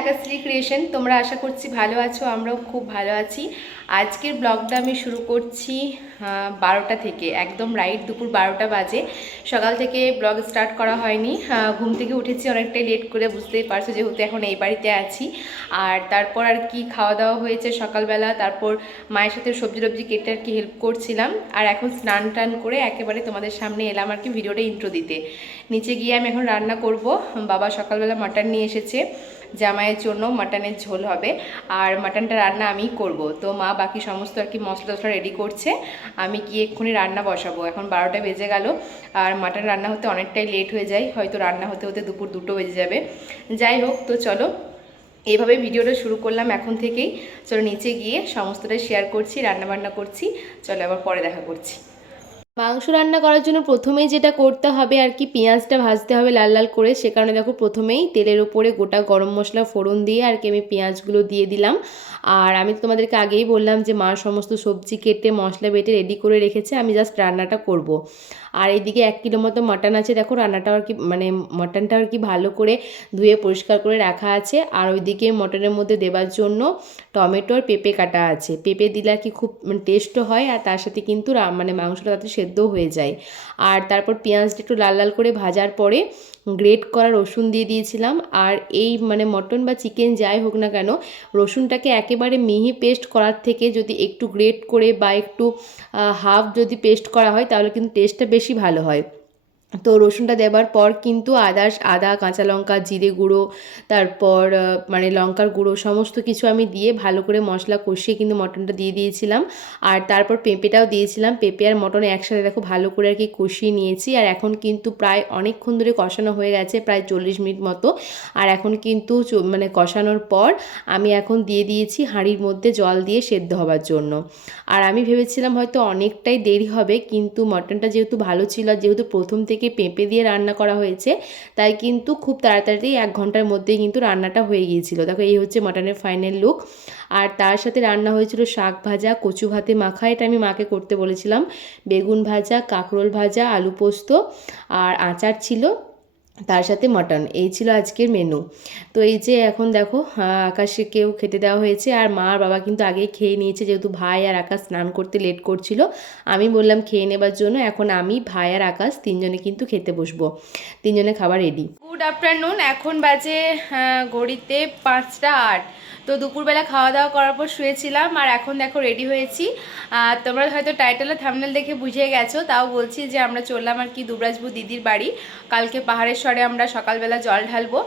আকাশশ্রী creation. তোমরা আশা করছি ভালো আছো, আমরাও খুব ভালো আছি। আজকের ব্লগটা আমি শুরু করছি 12টা থেকে, একদম রাইট দুপুর 12টা বাজে। সকাল থেকে ব্লগ স্টার্ট করা হয়নি, ঘুম থেকে উঠেছি অনেকটাই লেট করে, বুঝতেই পারছো, যেহেতু এখন এই বাড়িতে আছি। আর তারপর আর কি খাওয়া দাওয়া হয়েছে সকালবেলা, তারপর মায়ের সাথে সবজি টবজি কেটে আর কি হেল্প করছিলাম। আর এখন স্নান টান করে একেবারে তোমাদের সামনে এলাম আর কি ভিডিওটা ইন্ট্রো দিতে। নিচে গিয়ে আমি এখন রান্না করব। বাবা সকালবেলা মাটন নিয়ে এসেছে, জামাইয়ের জন্য মাটনের ঝোল হবে, আর মাটনটা রান্না আমিই করব। তো মা বাকি সমস্ত আর কি মশলা টশলা রেডি করছে, আমি গিয়ে এক্ষুনি রান্না বসাবো। এখন 12টা বেজে গেল, আর মাটন রান্না হতে অনেকটাই লেট হয়ে যায়, হয়তো রান্না হতে হতে দুপুর 2টো বেজে যাবে। যাই হোক, তো চলো এইভাবে ভিডিওটা শুরু করলাম এখন থেকেই। চলো নিচে গিয়ে সমস্তটাই শেয়ার করছি, রান্নাবান্না করছি। চলো আবার পরে দেখা করছি। মাংস রান্না করার জন্য প্রথমেই যেটা করতে হবে আর কি, পেঁয়াজটা ভাজতে হবে লাল লাল করে। সে কারণে দেখো প্রথমেই তেলের উপরে গোটা গরম মশলা ফোড়ন দিয়ে আর কি আমি পেঁয়াজগুলো দিয়ে দিলাম। আর আমি তো তোমাদেরকে আগেই বললাম যে মা সমস্ত সবজি কেটে মশলা বেটে রেডি করে রেখেছে, আমি জাস্ট রান্নাটা করব। আর এইদিকে 1 কিলো মতো মাটন আছে, দেখো রান্নাটা আর কি মানে মাটনটা আর কি ভালো করে ধুয়ে পরিষ্কার করে রাখা আছে। আর ওইদিকে মটনের মধ্যে দেওয়ার জন্য টমেটো আর পেঁপে কাটা আছে। পেঁপে দিলে আর কি খুব টেস্টও হয়, আর তার সাথে কিন্তু মানে মাংসটা তাতে সেদ্ধও হয়ে যায়। আর তারপর পেঁয়াজটা একটু লাল লাল করে ভাজার পরে গ্রেট করা রসুন দিয়ে দিয়েছিলাম। আর এই মানে মটন বা চিকেন যাই হোক না কেন, রসুনটাকে একেবারে মিহি পেস্ট করার থেকে যদি একটু গ্রেট করে বা একটু হাফ যদি পেস্ট করা হয় তাহলে কিন্তু টেস্টটা বেশি ভালো হয়। তো রসুনটা দেওয়ার পর কিন্তু আদা কাঁচা লঙ্কা জিরে গুঁড়ো, তারপর মানে লঙ্কার গুঁড়ো সমস্ত কিছু আমি দিয়ে ভালো করে মশলা কষিয়ে কিন্তু মটনটা দিয়ে দিয়েছিলাম। আর তারপর পেঁপেটাও দিয়েছিলাম। পেঁপে আর মটন একসাথে দেখো ভালো করে আর কি কষিয়ে নিয়েছি। আর এখন কিন্তু প্রায় অনেকক্ষণ ধরে কষানো হয়ে গেছে, প্রায় 40 মিনিট মতো। আর এখন কিন্তু মানে কষানোর পর আমি এখন দিয়ে দিয়েছি হাঁড়ির মধ্যে জল দিয়ে সেদ্ধ হবার জন্য। আর আমি ভেবেছিলাম হয়তো অনেকটাই দেরি হবে, কিন্তু মটনটা যেহেতু ভালো ছিল আর যেহেতু প্রথম থেকে পেঁপে দিয়ে রান্না করা হয়েছে, তাই কিন্তু খুব তাড়াতাড়ি 1 ঘন্টার মধ্যেই কিন্তু রান্নাটা হয়ে গিয়েছিল। দেখো এই হচ্ছে মটনের ফাইনাল লুক। আর তার সাথে রান্না হয়েছিল শাক ভাজা, কচু ভাতে মাখা, এটা আমি মাকে করতে বলেছিলাম, বেগুন ভাজা, কাঁকরোল ভাজা, আলু পোস্ত, আর আচার ছিল, তার সাথে মটন। এই ছিল আজকের মেনু। তো এই যে এখন দেখো আকাশকেও খেতে দেওয়া হয়েছে, আর মা আর বাবা কিন্তু আগেই খেয়ে নিয়েছে, যেহেতু ভাই আর আকাশ স্নান করতে লেট করছিল। আমি বললাম খেয়ে নেবার জন্য। এখন আমি, ভাই আর আকাশ তিনজনে কিন্তু খেতে বসবো, তিনজনে খাবার রেডি। গুড আফটারনুন, এখন বাজে ঘড়িতে 5টা 8। তো দুপুরবেলা খাওয়া দাওয়া করার পর শুয়েছিলাম, আর এখন দেখো রেডি হয়েছি। তোমরা হয়তো টাইটেল থাম্বনেল দেখে বুঝে গেছো, তাও বলছি যে আমরা চললাম আর কি দুবরাজপুর দিদির বাড়ি। কালকে পাহাড়ের স্বরে আমরা সকালবেলা জল ঢালবো,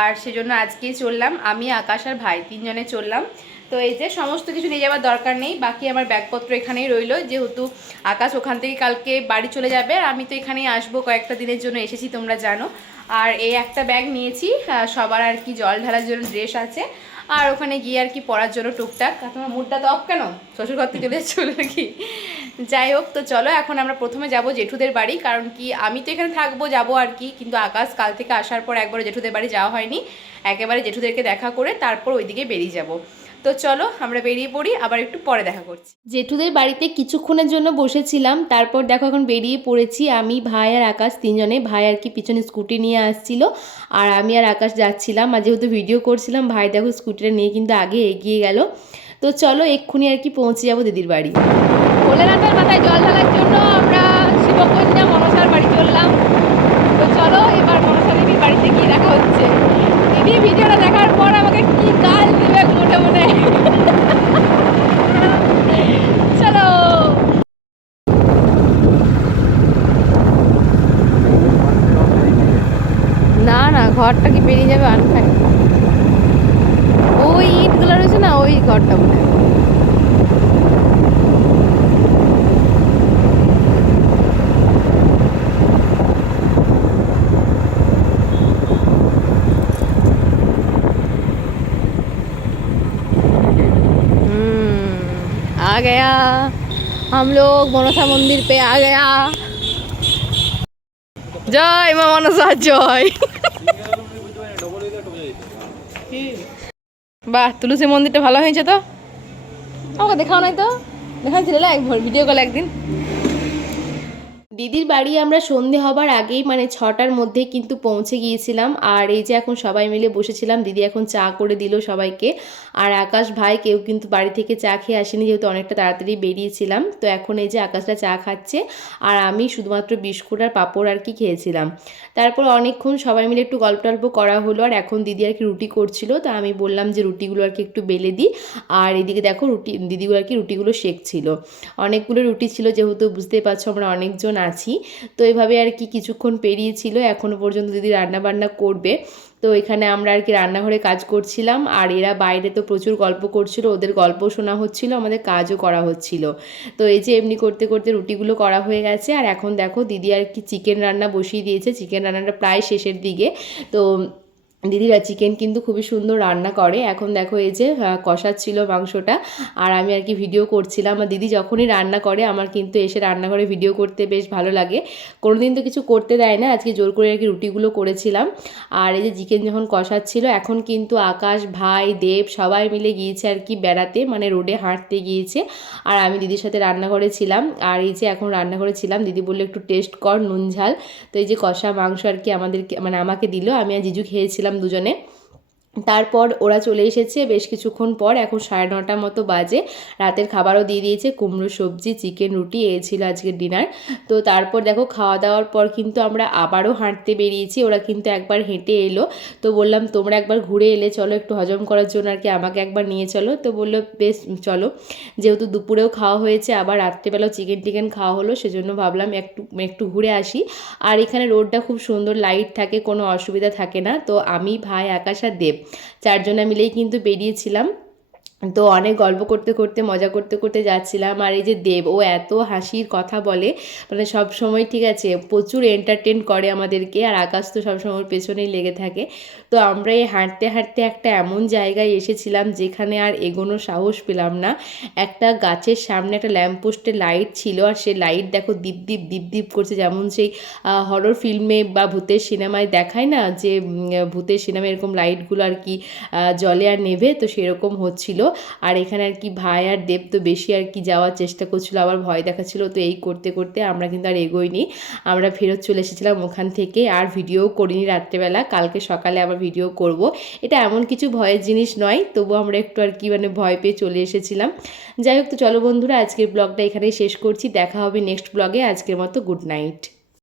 আর সেজন্য আজকেই চললাম। আমি, আকাশ আর ভাই তিনজনে চললাম। তো এই যে সমস্ত কিছু নিয়ে যাওয়ার দরকার নেই, বাকি আমার ব্যাগপত্র এখানেই রইলো, যেহেতু আকাশ ওখান থেকে কালকে বাড়ি চলে যাবে, আর আমি তো এখানেই আসবো, কয়েকটা দিনের জন্য এসেছি তোমরা জানো। আর এই একটা ব্যাগ নিয়েছি সবার আর কি জল ঢালার জন্য ড্রেস আছে, আর ওখানে গিয়ে আর কি পড়ার জন্য টুকটাক। তোমার মুডটা তো অফ কেন, শ্বশুর ঘর থেকে চলে চলে নাকি? যাই হোক, তো চলো এখন আমরা প্রথমে যাব জেঠুদের বাড়ি, কারণ কি আমি তো এখানে থাকবো, যাবো আর কি, কিন্তু আকাশ কাল থেকে আসার পর একবার জেঠুদের বাড়ি যাওয়া হয়নি। একেবারে জেঠুদেরকে দেখা করে তারপর ওইদিকে বেরিয়ে যাব। তো চলো আমরা বেরিয়ে পড়ি, আবার একটু পরে দেখা করছি। জেঠুদের বাড়িতে কিছুক্ষণের জন্য বসেছিলাম, তারপর দেখো এখন বেরিয়ে পড়েছি আমি, ভাই আর আকাশ তিনজনে। ভাই আর কি পিছনে স্কুটি নিয়ে আসছিল, আর আমি আর আকাশ যাচ্ছিলাম। আর যেহেতু ভিডিও করছিলাম, ভাই দেখো স্কুটিটা নিয়ে কিন্তু আগে এগিয়ে গেল। তো চলো এক্ষুনি আর কি পৌঁছে যাবো দিদির বাড়ি। ভোলেনাথের মাথায় জল ঢালার জন্য আমরা শিবকন্যা মনসার বাড়ি চললাম। তো চলো এবার মনসা দেবীর বাড়িতে গিয়ে দেখা হচ্ছে। দিদি ভিডিওটা দেখার পর আমাকে কি গাল দিবে মনে মনে। চলো। না না, ঘরটা কি বেরিয়ে যাবে আনখাই, ওই ইটগুলো রয়েছে না, ওই ঘরটা মনে হয়। आ गया, हम लोग मनसा मंदिर पे आ गया। जय मां मनसा जय। বাহ, তুলসী মন্দিরটা ভালো হয়েছে তো, আমাকে দেখাও নাই তো, দেখাচ্ছিলে ভিডিও কল একদিন। দিদির বাড়ি আমরা সন্ধে হবার আগেই মানে 6টার মধ্যে কিন্তু পৌঁছে গিয়েছিলাম। আর এই যে এখন সবাই মিলে বসেছিলাম, দিদি এখন চা করে দিল সবাইকে। আর আকাশ ভাই কেউ কিন্তু বাড়ি থেকে চা খেয়ে আসেনি, যেহেতু অনেকটা তাড়াতাড়ি বেরিয়েছিলাম। তো এখন এই যে আকাশটা চা খাচ্ছে আর আমি শুধুমাত্র বিস্কুট আর পাঁপড় আর কি খেয়েছিলাম। তারপর অনেকক্ষণ সবাই মিলে একটু গল্প টল্প করা হলো। আর এখন দিদি আর কি রুটি করছিল, তো আমি বললাম যে রুটিগুলো আর কি একটু বেলে দিই। আর এদিকে দেখো দিদিগুলো আর কি রুটিগুলো সেঁকছিল। অনেকগুলো রুটি ছিল, যেহেতু বুঝতেই পারছো আমরা অনেকজন আছি। তো এইভাবে আর কি কিছুক্ষণ পেরিয়েছিল, এখনও পর্যন্ত দিদি রান্না বান্না করবে। তো এখানে আমরা আর কি রান্নাঘরে কাজ করছিলাম, আর এরা বাইরে তো প্রচুর গল্প করছিল, ওদের গল্প শোনা হচ্ছিল, আমাদের কাজও করা হচ্ছিল। তো এই যে এমনি করতে করতে রুটিগুলো করা হয়ে গেছে। আর এখন দেখো দিদি আর কি চিকেন রান্না বসিয়ে দিয়েছে, চিকেন রান্নাটা প্রায় শেষের দিকে। তো দিদিরা চিকেন কিন্তু খুবই সুন্দর রান্না করে। এখন দেখো এই যে কষাচ্ছিল মাংসটা, আর আমি আর কি ভিডিও করছিলাম। আর দিদি যখনই রান্না করে আমার কিন্তু এসে রান্নাঘরে ভিডিও করতে বেশ ভালো লাগে। কোনোদিন তো কিছু করতে দেয় না, আজকে জোর করে আর কি রুটিগুলো করেছিলাম। আর এই যে চিকেন যখন কষাচ্ছিল, এখন কিন্তু আকাশ ভাই দেব সবাই মিলে গিয়েছে আর কি বেড়াতে, মানে রোডে হাঁটতে গিয়েছে। আর আমি দিদির সাথে রান্নাঘরে ছিলাম। আর এই যে এখন রান্নাঘরে ছিলাম, দিদি বললো একটু টেস্ট কর নুন ঝাল। তো এই যে কষা মাংস আর কি আমাদেরকে মানে আমাকে দিল, আমি আর জিজু খেয়েছিলাম দুজনে। তারপর ওরা চলে এসেছে বেশ কিছুক্ষণ পর, এখন 9:30 মতো বাজে। রাতের খাবারও দিয়ে দিয়েছে, কুমড়ো সবজি চিকেন রুটি, এই ছিল আজকের ডিনার। তো তারপর দেখো খাওয়া দাওয়ার পর কিন্তু আমরা আবারও হাঁটতে বেরিয়েছি। ওরা কিন্তু একবার হেঁটে এলো, তো বললাম তোমরা একবার ঘুরে এলে চলো একটু হজম করার জন্য আর কি আমাকে একবার নিয়ে চলো। তো বললো বেশ চলো, যেহেতু দুপুরেও খাওয়া হয়েছে আবার রাত্রেবেলাও চিকেন টিকেন খাওয়া হলো, সেজন্য ভাবলাম একটু একটু ঘুরে আসি। আর এখানে রোডটা খুব সুন্দর, লাইট থাকে, কোনো অসুবিধা থাকে না। তো আমি ভাই আকাশ আর দেব চারজনা মিলেই কিন্তু বেরিয়েছিলাম। তো অনেক গল্প করতে করতে মজা করতে করতে যাচ্ছিলাম। আর এই যে দেব, ও এত হাসির কথা বলে, মানে সব সময় ঠিক আছে প্রচুর এন্টারটেন করে আমাদেরকে। আর আকাশ তো সবসময় ওর পেছনেই লেগে থাকে। তো আমরা এই হাঁটতে হাঁটতে একটা এমন জায়গায় এসেছিলাম যেখানে আর এগোনোর সাহস পেলাম না। একটা গাছের সামনে একটা ল্যাম্পপোস্টে লাইট ছিল, আর সেই লাইট দেখো দীপ দীপ দীপ দীপ করছে, যেমন সেই হরর ফিল্মে বা ভূতের সিনেমায় দেখায় না যে ভূতের সিনেমায় এরকম লাইটগুলো আর কি জলে আর নেভে, তো সেরকম হচ্ছিল। আর এখানে আর কি ভাই আর দেব তো বেশি আর কি যাওয়ার চেষ্টা করছিল, আবার ভয় দেখাচ্ছিল। তো এই করতে করতে আমরা কিন্তু আর এগোইনি, আমরা ফেরত চলে এসেছিলাম ওখান থেকে। আর ভিডিও করিনি রাত্রেবেলা, কালকে সকালে আবার ভিডিও করব। এটা এমন কিছু ভয়ের জিনিস নয়, তবু আমরা একটু আর কি মানে ভয় পেয়ে চলে এসেছিলাম। যাই হোক, তো চলো বন্ধুরা আজকের ব্লগটা এখানেই শেষ করছি, দেখা হবে নেক্সট ব্লগে। আজকের মতো গুড নাইট।